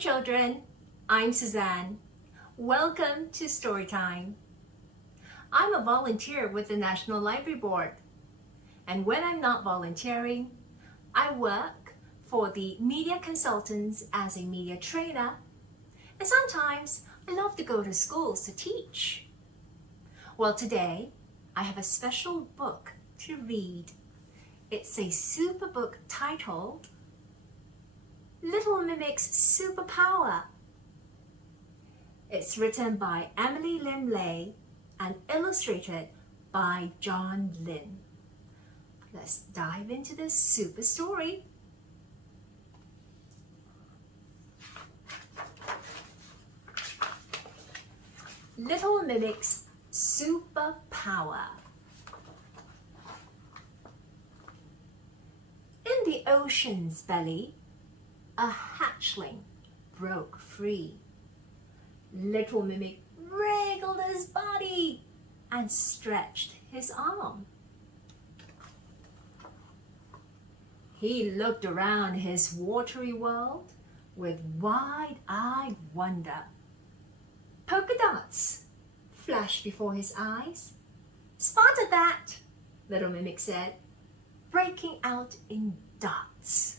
children, I'm Suzanne. Welcome to Storytime. I'm a volunteer with the National Library Board, and when I'm not volunteering, I work for the media consultants as a media trainer, and sometimes I love to go to schools to teach. Well, today I have a special book to read. It's a super book titled Little Mimic's Superpower. It's written by Emily Lim Lay and illustrated by John Lin. Let's dive into this super story. Little Mimic's Superpower. In the ocean's belly, a hatchling broke free. Little Mimic wriggled his body and stretched his arm. He looked around his watery world with wide-eyed wonder. Polka dots flashed before his eyes. "Spotted that," Little Mimic said, breaking out in dots.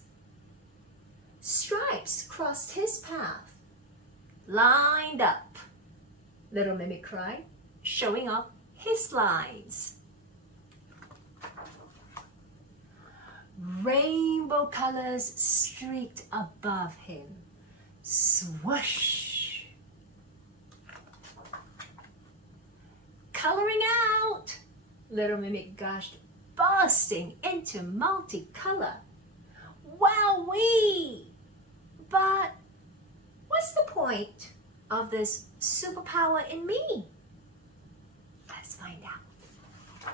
Stripes crossed his path. "Lined up," Little Mimic cried, showing off his lines. Rainbow colors streaked above him. Swoosh! "Coloring out!" Little Mimic gushed, bursting into multicolor. "Wowee! But what's the point of this superpower in me?" Let's find out.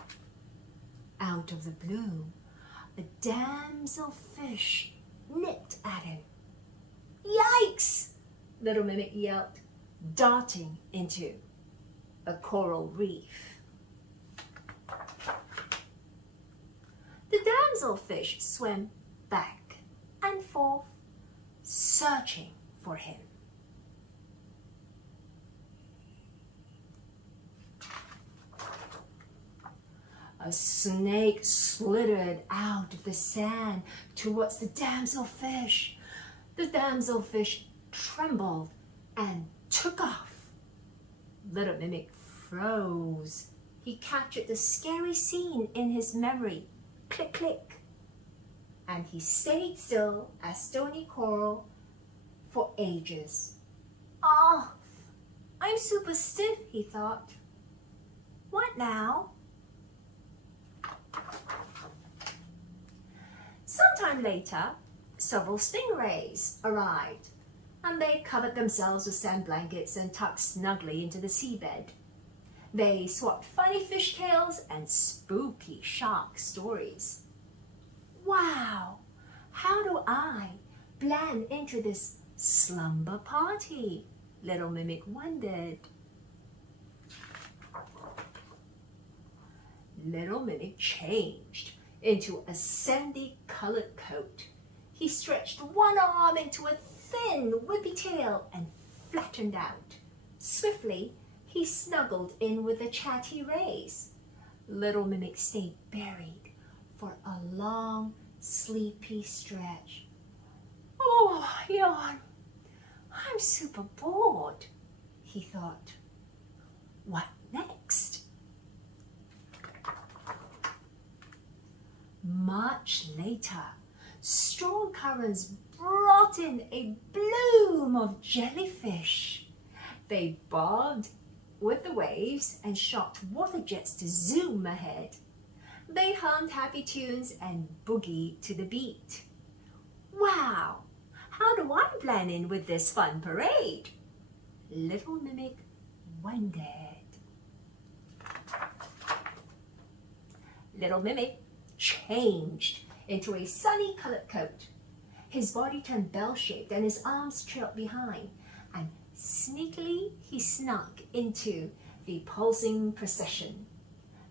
Out of the blue, a damselfish nipped at him. "Yikes!" Little Mimic yelped, darting into a coral reef. The damselfish swam back and forth, searching for him. A snake slithered out of the sand towards the damselfish. The damselfish trembled and took off. Little Mimic froze. He captured the scary scene in his memory. Click, click. And he stayed still as stony coral for ages. "Oh, I'm super stiff," he thought. "What now?" Sometime later, several stingrays arrived, and they covered themselves with sand blankets and tucked snugly into the seabed. They swapped funny fish tales and spooky shark stories. "Wow, how do I blend into this slumber party?" Little Mimic wondered. Little Mimic changed into a sandy-colored coat. He stretched one arm into a thin, whippy tail and flattened out. Swiftly, he snuggled in with the chatty rays. Little Mimic stayed buried for a long, sleepy stretch. "Oh, yawn. I'm super bored," he thought. What next? Much later, strong currents brought in a bloom of jellyfish. They bobbed with the waves and shot water jets to zoom ahead. They hummed happy tunes and boogied to the beat. "Wow, how do I blend in with this fun parade?" Little Mimic wondered. Little Mimic changed into a sunny-colored coat. His body turned bell-shaped and his arms trailed behind, and sneakily he snuck into the pulsing procession.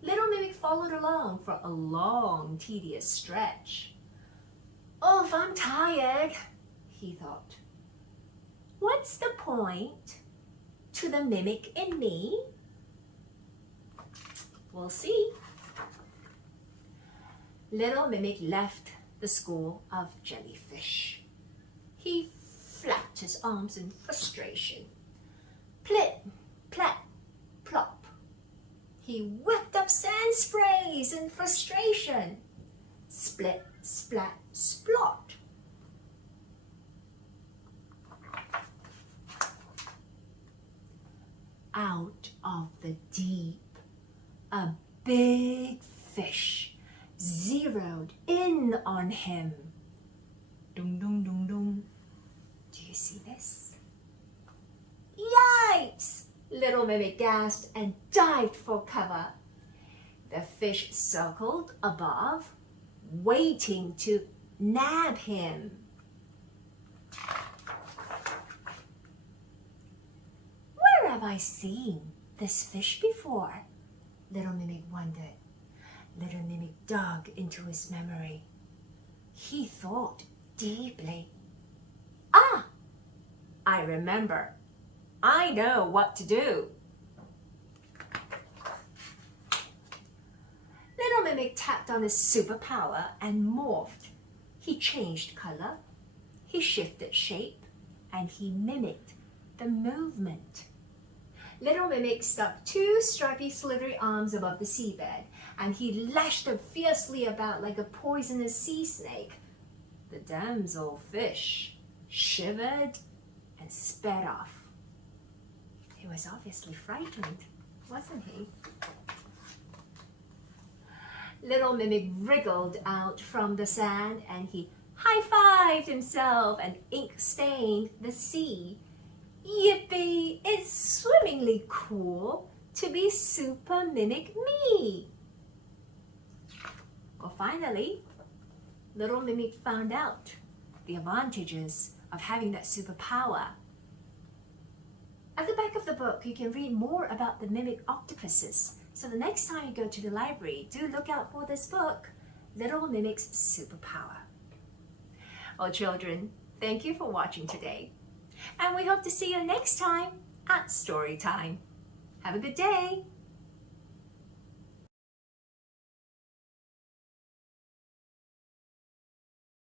Little Mimic followed along for a long, tedious stretch. "Oh, I'm tired," he thought. What's the point to the mimic in me? We'll see. Little Mimic left the school of jellyfish. He flapped his arms in frustration. Plit, plat, plop. He whipped up sand sprays in frustration. Split, splat, splot. Out of the deep, a big fish zeroed in on him. Dum, dum, dum, dum. Do you see this? Yikes! Little Mimic gasped and dived for cover. The fish circled above, waiting to nab him. Where have I seen this fish before? Little Mimic wondered. Little Mimic dug into his memory. He thought deeply. Ah! I remember. I know what to do. Little Mimic tapped on his superpower and morphed. He changed color, he shifted shape, and he mimicked the movement. Little Mimic stuck two stripy, slithery arms above the seabed, and he lashed them fiercely about like a poisonous sea snake. The damsel fish shivered and sped off. He was obviously frightened, wasn't he? Little Mimic wriggled out from the sand and he high-fived himself and ink-stained the sea. Yippee! It's swimmingly cool to be Super Mimic me! Well, finally, Little Mimic found out the advantages of having that superpower. At the back of the book, you can read more about the mimic octopuses. So the next time you go to the library, do look out for this book, Little Mimic's Superpower. Well, children, thank you for watching today. And we hope to see you next time at Storytime. Have a good day.